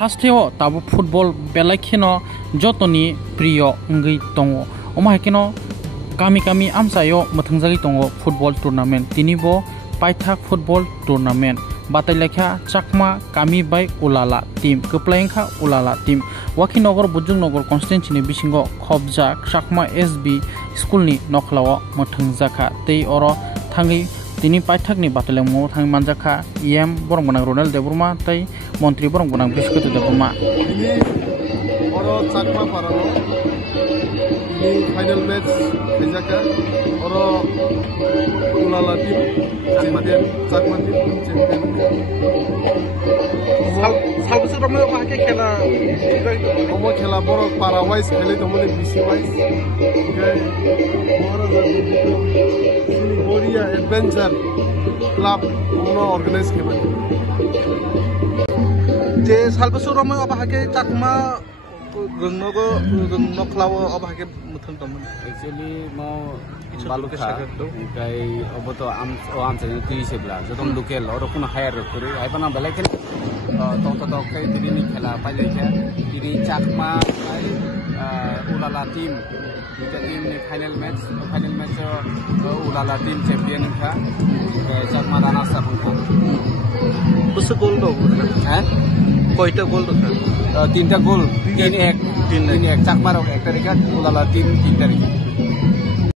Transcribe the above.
हास्थेओ Tabo football बेलाखिनो जतनी प्रिय अंगै दंगो अमाहायकिनो गामि गामि आमसायो मोथंजागै दंगो फुटबल टुर्नामेंट तिनिबो पाइथाक फुटबल टुर्नामेंट बातायलाखा चाकमा गामि बाय उलाला टीम कप्लायंखा उलाला टीम वाखिनगर बुजुंगनगर कन्स्टिट्युएन्सिनि बिसिंगो खबजा चाकमा एसबी स्कुलनि नखलाव मोथंजाखा तै अरो थांगै तिनी पाइथाकनि बातायलांमो थांगै मानजाखा एम बरंगनां रोनेल देबुरमा तै मन्त्री बरंगनां बिस्कुट देबुरमा अरो चाकमा पारानो फाइनल मैच खैजाखा अरो उलाला टीम चैम्पियन चाकमा टीम चैम्पियन साबसे रमनो बाहाके खेला अमो खेला बर पारा वाइज खेले दमने बिसि वाइज ओके बर बोरिया एडवेंचर क्लब उनो ऑर्गेनाइज खेबा जे सालबसो रमनो बाहाके चाकमा रंनोगो रंनो क्लाव बाहाके मुथन दमन एक्चुअली म बालुका ओमफ्राय अबतो आमचेनि तुइसेब्ला जतन लोकेल अरो कुन हायर करे आइबाना बेलेग तो खै दिनि खेला पाइलेछा दिनि चाकमा उलाला टीम दुटा टीमनि फाइनल मैच उलाला टीम चैंपियन था चाकमा राना साबुका कुछ गोल दो हैं कयटा गोल दो तीनटा गोल 3-1 चाकमा एक तारिखा उलाला टीम 3 तारिख